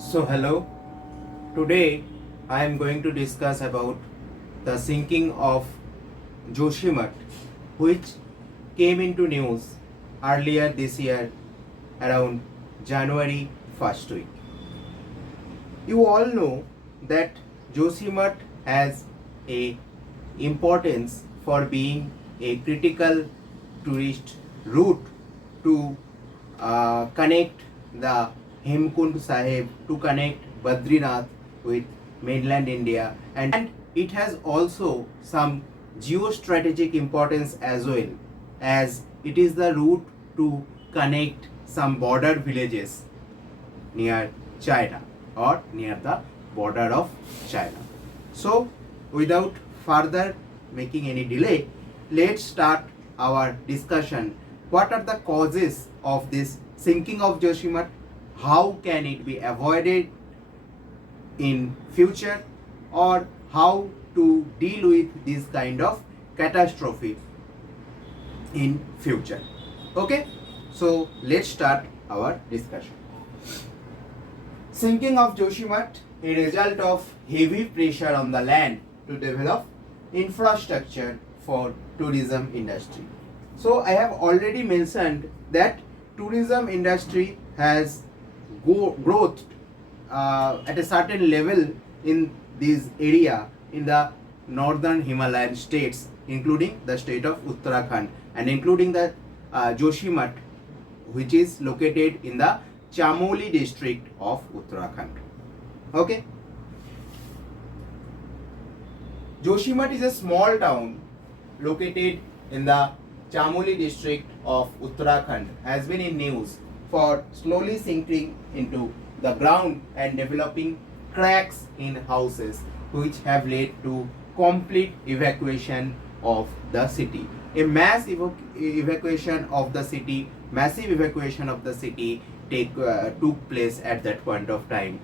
So hello, today I am going to discuss about the sinking of Joshimath, which came into news earlier this year around January first week. You all know that Joshimath has a importance for being a critical tourist route to connect the Hemkund Sahib, to connect Badrinath with mainland India, and it has also some geostrategic importance as well, as it is the route to connect some border villages near China or near the border of China. So, without further making any delay, let's start our discussion. What are the causes of this sinking of Joshimath? How can it be avoided in future, or how to deal with this kind of catastrophe in future? Okay, so let's start our discussion. Sinking of Joshimath, a result of heavy pressure on the land to develop infrastructure for tourism industry. So I have already mentioned that tourism industry has growth at a certain level in this area in the northern Himalayan states, including the state of Uttarakhand and including the Joshimath, which is located in the Chamoli district of Uttarakhand. Okay. Joshimath is a small town located in the Chamoli district of Uttarakhand, has been in news for slowly sinking into the ground and developing cracks in houses, which have led to complete evacuation of the city. A mass evacuation of the city, massive evacuation of the city took place at that point of time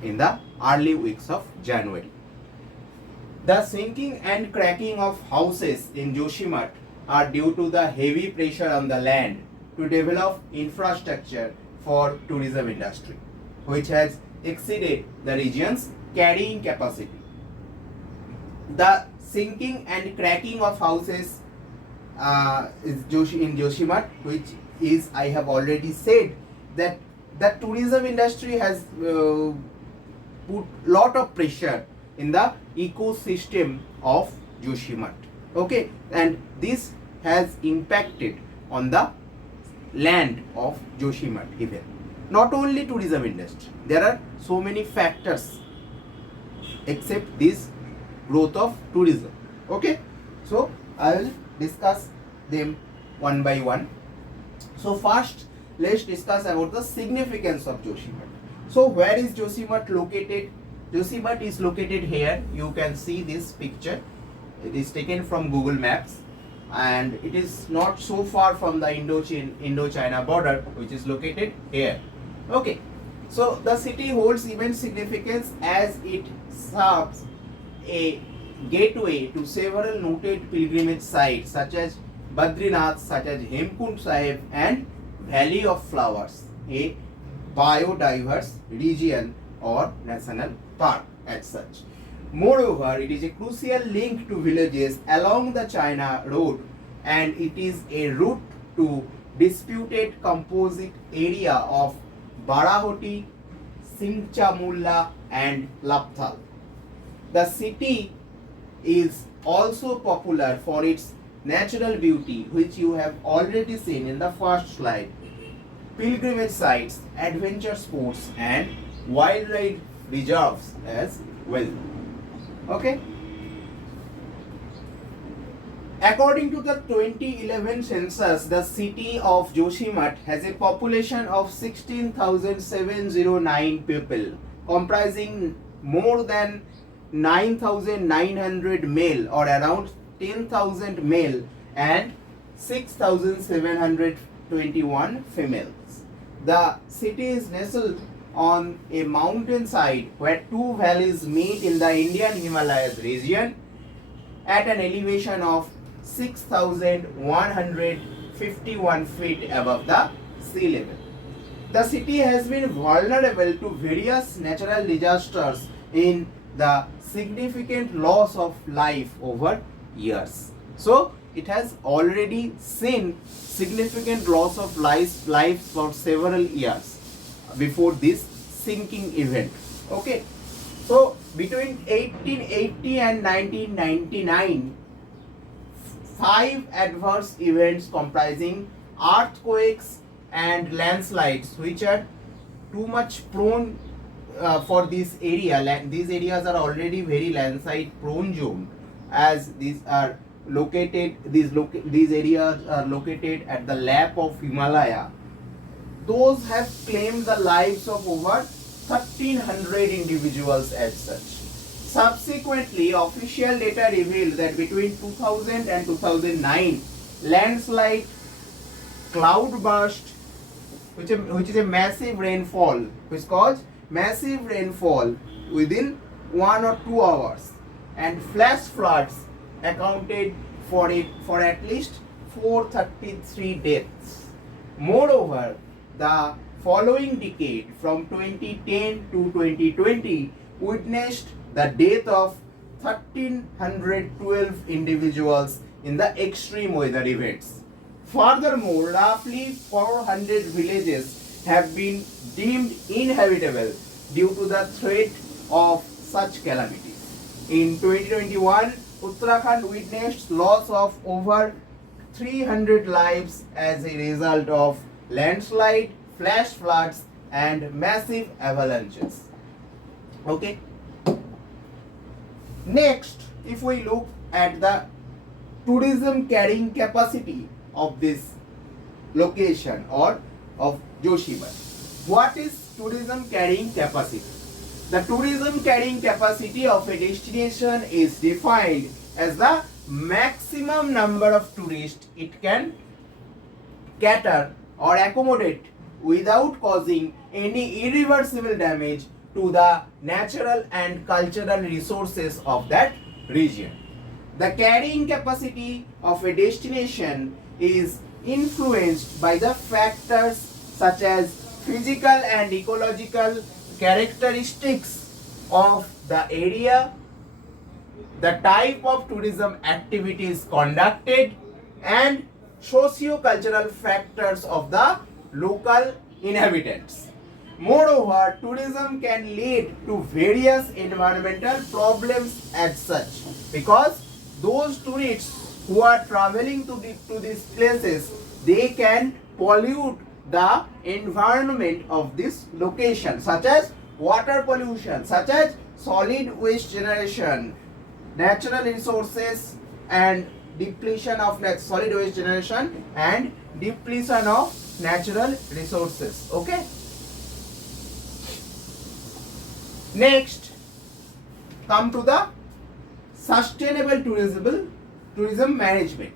in the early weeks of January. The sinking and cracking of houses in Joshimath are due to the heavy pressure on the land to develop infrastructure for tourism industry, which has exceeded the region's carrying capacity. The sinking and cracking of houses is in Joshimath, which is, I have already said, that the tourism industry has put lot of pressure in the ecosystem of Joshimath. Okay, and this has impacted on the land of Joshimath even. Not only tourism industry, there are so many factors except this growth of tourism. Okay, so I will discuss them one by one. So first, let's discuss about the significance of Joshimath. So where is Joshimath located? Joshimath is located here. You can see this picture. It is taken from Google Maps, and it is not so far from the Indo-China border, which is located here. Okay, so the city holds immense significance as it serves a gateway to several noted pilgrimage sites such as Badrinath, such as Hemkund Sahib and Valley of Flowers, a biodiverse region or national park as such. Moreover, it is a crucial link to villages along the China road, and it is a route to disputed composite area of Barahoti, Singchamulla and Lapthal. The city is also popular for its natural beauty, which you have already seen in the first slide, pilgrimage sites, adventure sports and wildlife reserves as well. Okay. According to the 2011 census, the city of Joshimath has a population of 16,709 people, comprising more than 9,900 male or around 10,000 male and 6,721 females. The city is nestled on a mountain side where two valleys meet in the Indian Himalayas region at an elevation of 6,151 feet above the sea level. the city has been vulnerable to various natural disasters in the significant loss of life over years. So it has already seen significant loss of lives for several years before this sinking event. Okay. So between 1880 and 1999, 5 adverse events comprising earthquakes and landslides, which are too much prone for this area. These areas are already very landslide prone zone, as these are located. These areas are located at the lap of Himalaya. Those have claimed the lives of over 1,300 individuals as such. Subsequently, official data revealed that between 2000 and 2009, landslide, cloudburst, which is a massive rainfall, which caused massive rainfall within 1 or 2 hours, and flash floods accounted for at least 433 deaths. Moreover, the following decade, from 2010 to 2020, witnessed the death of 1,312 individuals in the extreme weather events. Furthermore, roughly 400 villages have been deemed inhabitable due to the threat of such calamities. In 2021, Uttarakhand witnessed loss of over 300 lives as a result of landslide, flash floods, and massive avalanches. Okay. Next, if we look at the tourism carrying capacity of this location or of Joshimath. What is tourism carrying capacity? The tourism carrying capacity of a destination is defined as the maximum number of tourists it can cater or accommodate without causing any irreversible damage to the natural and cultural resources of that region. The carrying capacity of a destination is influenced by the factors such as physical and ecological characteristics of the area, the type of tourism activities conducted, and socio-cultural factors of the local inhabitants. Moreover, tourism can lead to various environmental problems as such, because those tourists who are traveling to these places, they can pollute the environment of this location, such as water pollution, such as solid waste generation, natural resources and depletion of solid waste generation and depletion of natural resources. Okay. Next, come to the sustainable tourism management.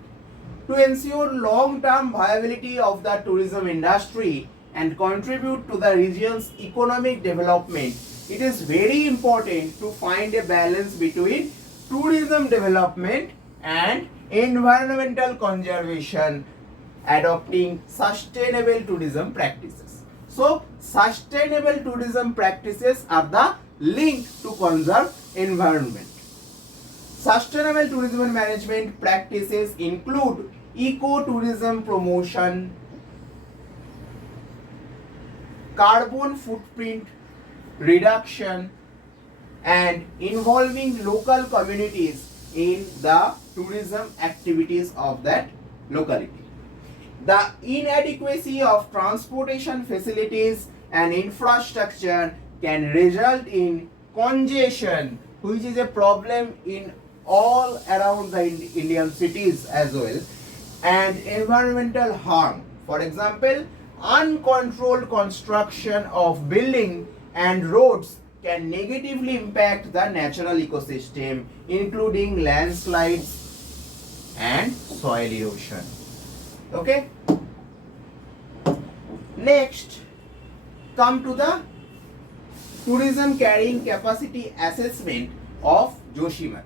To ensure long-term viability of the tourism industry and contribute to the region's economic development, it is very important to find a balance between tourism development and environmental conservation, adopting sustainable tourism practices. So, sustainable tourism practices are the link to conserve environment. Sustainable tourism management practices include ecotourism promotion, carbon footprint reduction, and involving local communities in the tourism activities of that locality. The inadequacy of transportation facilities and infrastructure can result in congestion, which is a problem in all around the Indian cities as well, and environmental harm. For example, uncontrolled construction of buildings and roads can negatively impact the natural ecosystem, including landslides and soil erosion. Okay. Next, come to the tourism carrying capacity assessment of Joshimath.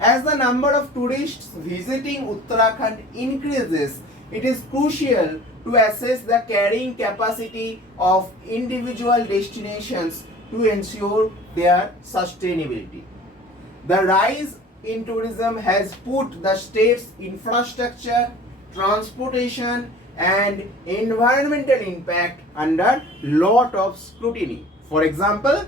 As the number of tourists visiting Uttarakhand increases, it is crucial to assess the carrying capacity of individual destinations to ensure their sustainability. The rise in tourism has put the state's infrastructure, transportation, and environmental impact under lot of scrutiny. For example,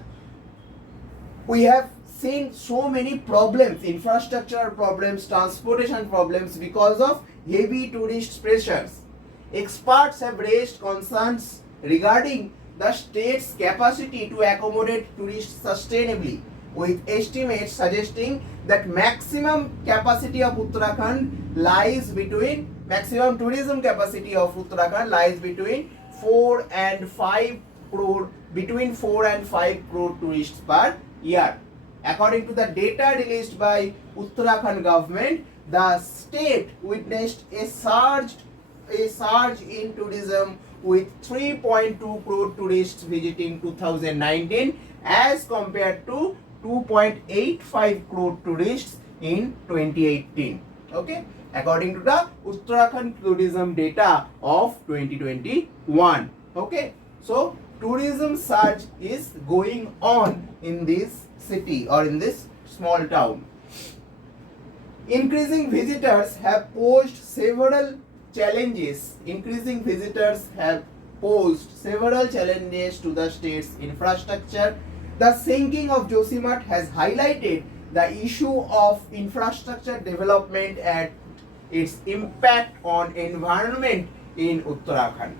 we have seen so many problems, infrastructure problems, transportation problems because of heavy tourist pressures. Experts have raised concerns regarding the state's capacity to accommodate tourists sustainably, with estimates suggesting that maximum capacity of Uttarakhand lies between maximum tourism capacity of Uttarakhand lies between 4 and 5 crore between 4 and 5 crore tourists per year. According to the data released by Uttarakhand government, the state witnessed a surge in tourism with 3.2 crore tourists visiting 2019 as compared to 2.85 crore tourists in 2018. Okay, according to the Uttarakhand tourism data of 2021. Okay, so tourism surge is going on in this city or in this small town. Increasing visitors have posed several challenges. Increasing visitors have posed several challenges to the state's infrastructure. The sinking of Joshimath has highlighted the issue of infrastructure development and its impact on environment in Uttarakhand.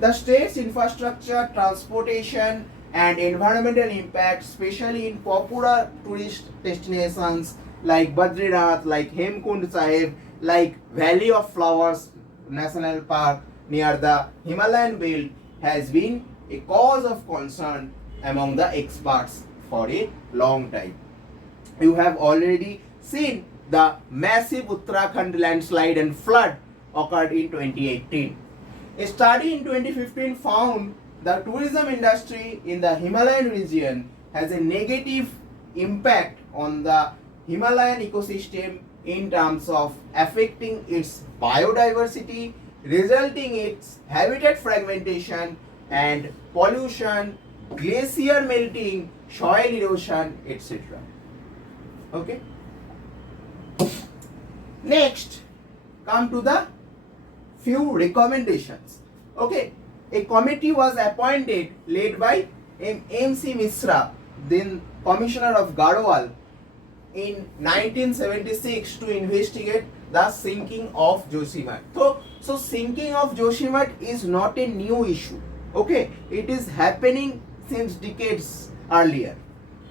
The state's infrastructure, transportation, and environmental impact, especially in popular tourist destinations like Badrinath, like Hemkund Sahib, like Valley of Flowers National Park near the Himalayan belt, has been a cause of concern among the experts for a long time. You have already seen the massive Uttarakhand landslide and flood occurred in 2018. A study in 2015 found the tourism industry in the Himalayan region has a negative impact on the Himalayan ecosystem in terms of affecting its biodiversity, resulting in its habitat fragmentation and pollution, glacier melting, soil erosion, etc. Okay. Next, come to the few recommendations. Okay, a committee was appointed led by M.C. Misra, then Commissioner of Garhwal, in 1976 to investigate the sinking of Joshimath. So sinking of Joshimath is not a new issue. Okay, it is happening since decades earlier.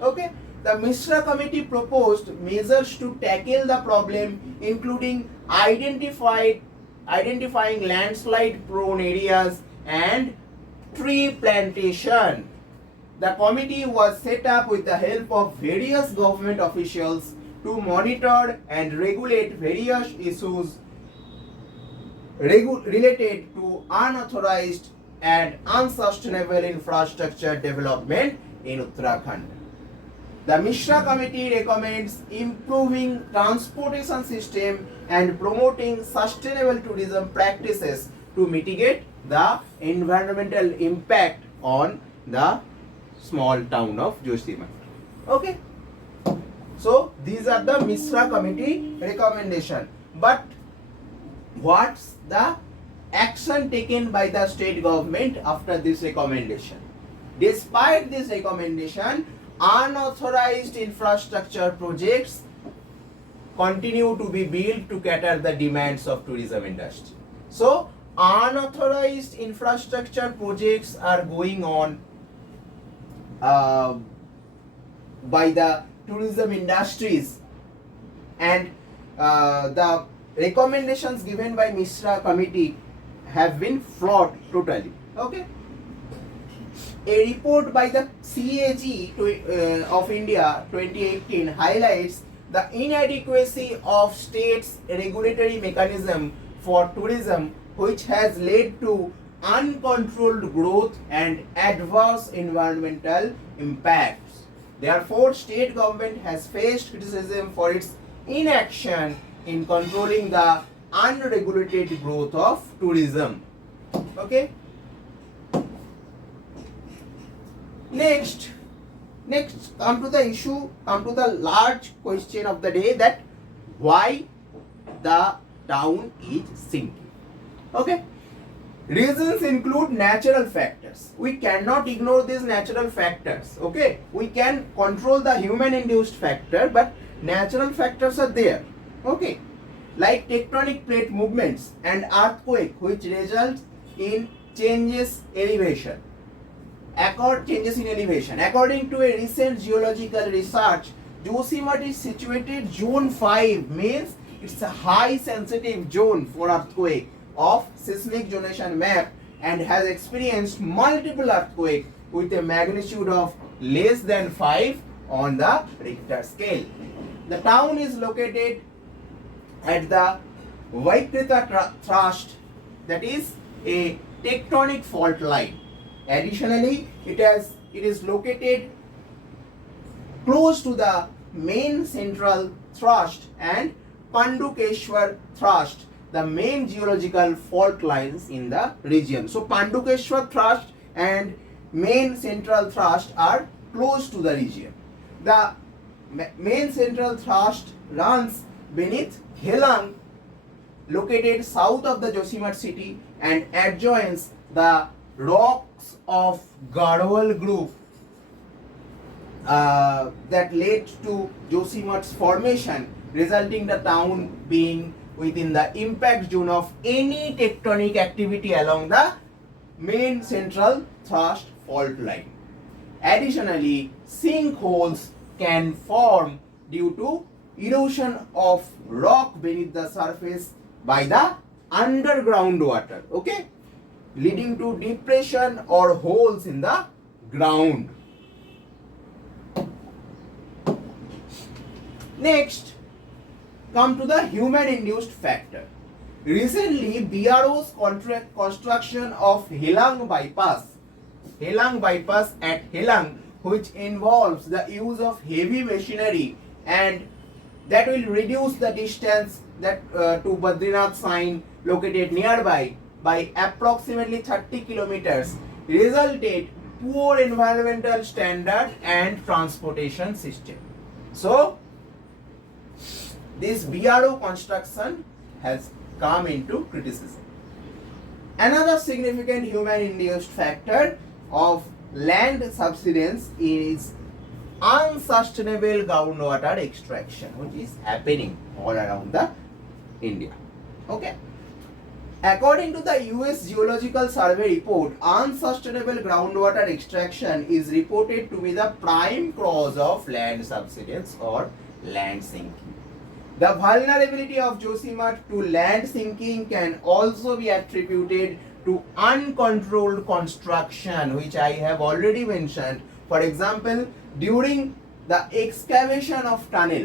Okay, the Misra committee proposed measures to tackle the problem, including identifying landslide prone areas and tree plantation. The committee was set up with the help of various government officials to monitor and regulate various issues related to unauthorized and unsustainable infrastructure development in Uttarakhand. The Mishra Committee recommends improving transportation system and promoting sustainable tourism practices to mitigate the environmental impact on the small town of Joshimath. Okay. So these are the Mishra Committee recommendation. But what's the action taken by the state government after this recommendation? Despite this recommendation, unauthorized infrastructure projects continue to be built to cater the demands of tourism industry. So unauthorized infrastructure projects are going on by the tourism industries, and the recommendations given by Mishra committee have been flawed totally. Okay. A report by the CAG of India 2018 highlights the inadequacy of states' regulatory mechanism for tourism, which has led to uncontrolled growth and adverse environmental impacts. Therefore, state government has faced criticism for its inaction in controlling the unregulated growth of tourism. Okay. Next come to the large question of the day, that why the town is sinking. Okay. Reasons include natural factors. We cannot ignore these natural factors. Okay. We can control the human induced factor, but natural factors are there. Okay. Like tectonic plate movements and earthquake, which result in changes in elevation. According to a recent geological research, Joshimath is situated zone 5, means it's a high sensitive zone for earthquake of seismic zonation map, and has experienced multiple earthquakes with a magnitude of less than 5 on the Richter scale. The town is located at the Vaikrita thrust, that is a tectonic fault line. Additionally, it is located close to the main central thrust and Pandukeshwar thrust, the main geological fault lines in the region. So Pandukeshwar thrust and main central thrust are close to the region. The main central thrust runs beneath Helang, located south of the Joshimath city, and adjoins the rocks of Garhwal group that led to Joshimath's formation, resulting the town being within the impact zone of any tectonic activity along the main central thrust fault line. Additionally, sinkholes can form due to erosion of rock beneath the surface by the underground water, okay, leading to depression or holes in the ground. Next, come to the human induced factor. Recently, BRO's construction of Helang bypass at Helang, which involves the use of heavy machinery, and that will reduce the distance that to Badrinath sign located nearby by approximately 30 kilometers, resulted poor environmental standard and transportation system. So this BRO construction has come into criticism. Another significant human induced factor of land subsidence is unsustainable groundwater extraction, which is happening all around the India. Okay. According to the US Geological Survey report, unsustainable groundwater extraction is reported to be the prime cause of land subsidence or land sinking. The vulnerability of Joshimath to land sinking can also be attributed to uncontrolled construction, which I have already mentioned. For example, during the excavation of a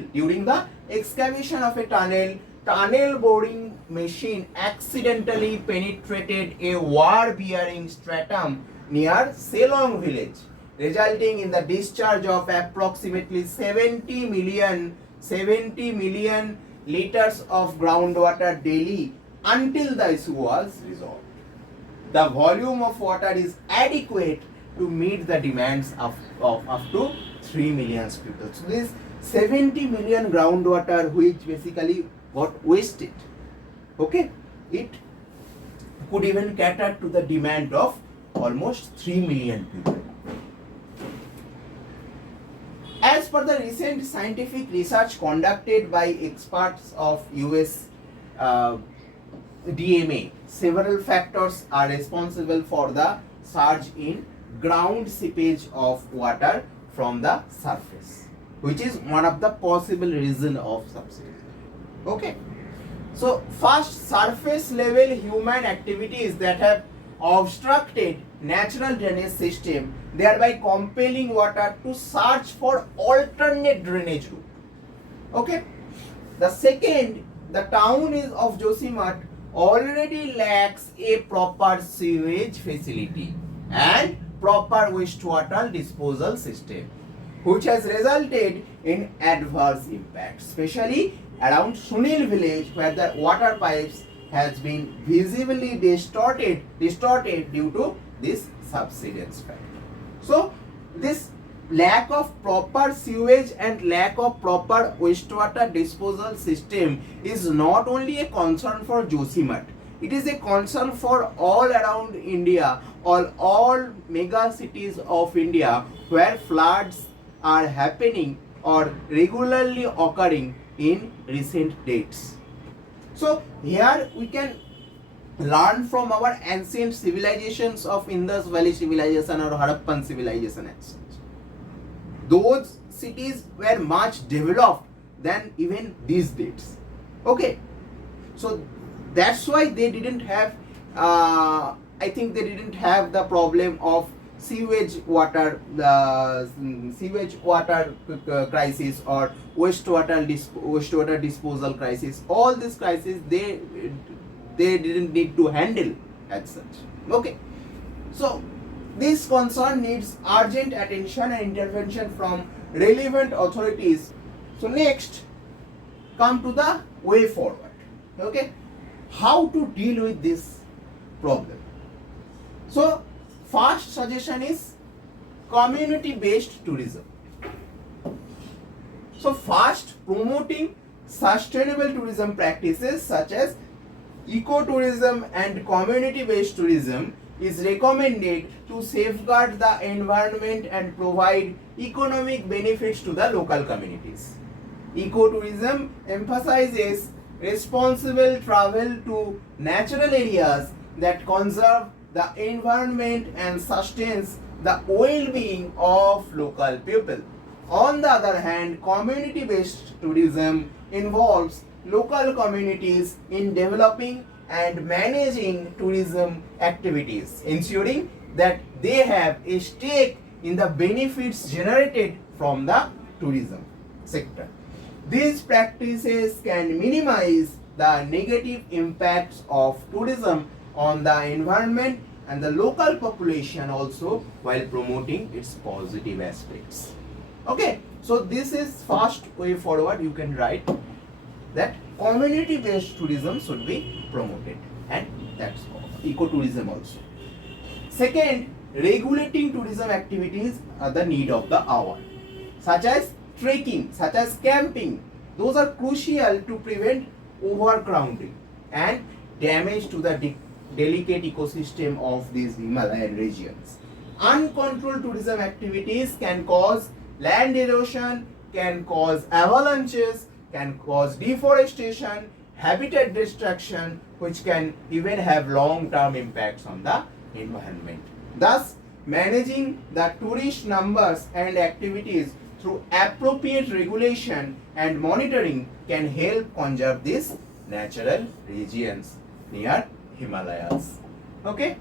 tunnel boring machine accidentally penetrated a war-bearing stratum near Selong village, resulting in the discharge of approximately 70 million liters of groundwater daily until the issue was resolved. The volume of water is adequate to meet the demands of up to 3 million people. So this 70 million groundwater which basically got wasted, okay, it could even cater to the demand of almost 3 million people. As per the recent scientific research conducted by experts of US DMA, several factors are responsible for the surge in ground seepage of water from the surface, which is one of the possible reason of subsidence. Okay. So first, surface level human activities that have obstructed natural drainage system, thereby compelling water to search for alternate drainage route. Okay. The second, the town of Joshimath already lacks a proper sewage facility and proper wastewater disposal system, which has resulted in adverse impacts, especially around Sunil village, where the water pipes has been visibly distorted due to this subsidence factor. So this lack of proper sewage and lack of proper wastewater disposal system is not only a concern for Joshimath, it is a concern for all around India, all mega cities of India, where floods are happening or regularly occurring in recent dates. So here we can learn from our ancient civilizations of Indus Valley civilization or Harappan civilization as such. Those cities were much developed than even these dates. Okay, so that's why they didn't have I think they didn't have the problem of sewage water crisis or wastewater disposal crisis. All these crises they didn't need to handle as such. Okay, so this concern needs urgent attention and intervention from relevant authorities. So next, come to the way forward. Okay, how to deal with this problem. So first suggestion is community-based tourism. So first, promoting sustainable tourism practices such as ecotourism and community-based tourism is recommended to safeguard the environment and provide economic benefits to the local communities. Ecotourism emphasizes responsible travel to natural areas that conserve the environment and sustains the well-being of local people. On the other hand, community-based tourism involves local communities in developing and managing tourism activities, ensuring that they have a stake in the benefits generated from the tourism sector. These practices can minimize the negative impacts of tourism on the environment and the local population also, while promoting its positive aspects. Okay, so this is first way forward. You can write that community-based tourism should be promoted, and that's all. Ecotourism also. Second, regulating tourism activities are the need of the hour, such as trekking, such as camping. Those are crucial to prevent overcrowding and damage to the delicate ecosystem of these Himalayan regions. Uncontrolled tourism activities can cause land erosion, can cause avalanches, can cause deforestation, habitat destruction, which can even have long-term impacts on the environment. Thus, managing the tourist numbers and activities through appropriate regulation and monitoring can help conserve these natural regions near Himalayas. Okay.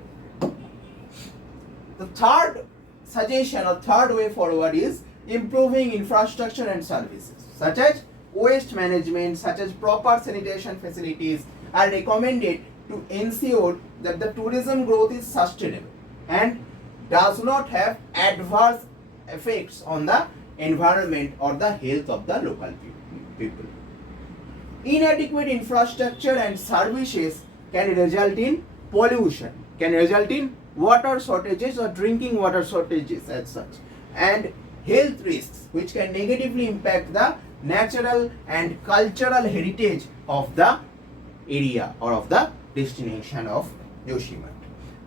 The third suggestion or third way forward is improving infrastructure and services, such as waste management, such as proper sanitation facilities are recommended to ensure that the tourism growth is sustainable and does not have adverse effects on the environment or the health of the local people. Inadequate infrastructure and services can result in pollution, can result in water shortages or drinking water shortages as such, and health risks which can negatively impact the natural and cultural heritage of the area or of the destination of Joshimath.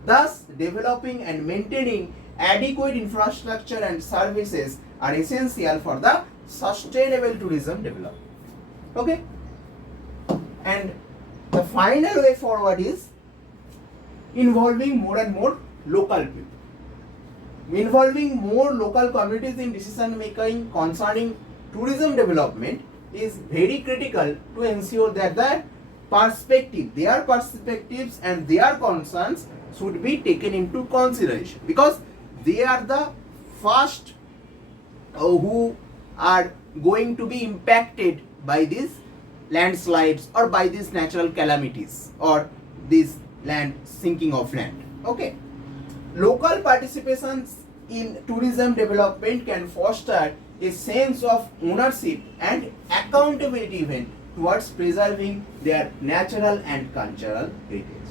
Thus, developing and maintaining adequate infrastructure and services are essential for the sustainable tourism development. Okay? And the final way forward is involving more and more local people. Involving more local communities in decision making concerning tourism development is very critical to ensure that their perspectives and their concerns should be taken into consideration, because they are the first who are going to be impacted by these landslides or by these natural calamities or this land sinking of land. Okay, local participations in tourism development can foster a sense of ownership and accountability even towards preserving their natural and cultural heritage.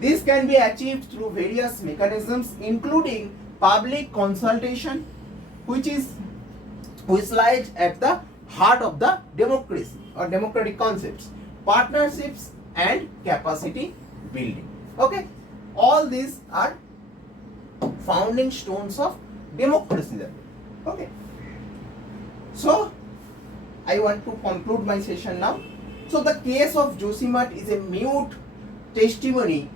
This can be achieved through various mechanisms, including public consultation, which lies at the heart of the democracy or democratic concepts, partnerships and capacity building. Okay, all these are founding stones of democracy. Okay, so I want to conclude my session now. So the case of Joshimath is a mute testimony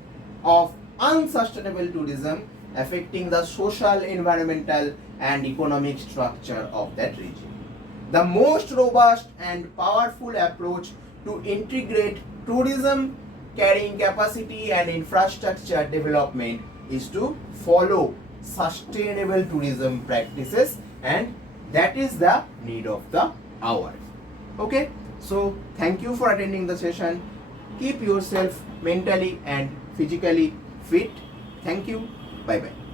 of unsustainable tourism affecting the social, environmental and economic structure of that region. The most robust and powerful approach to integrate tourism, carrying capacity and infrastructure development is to follow sustainable tourism practices, and that is the need of the hour. Okay, so thank you for attending the session. Keep yourself mentally and physically fit. Thank you. Bye bye.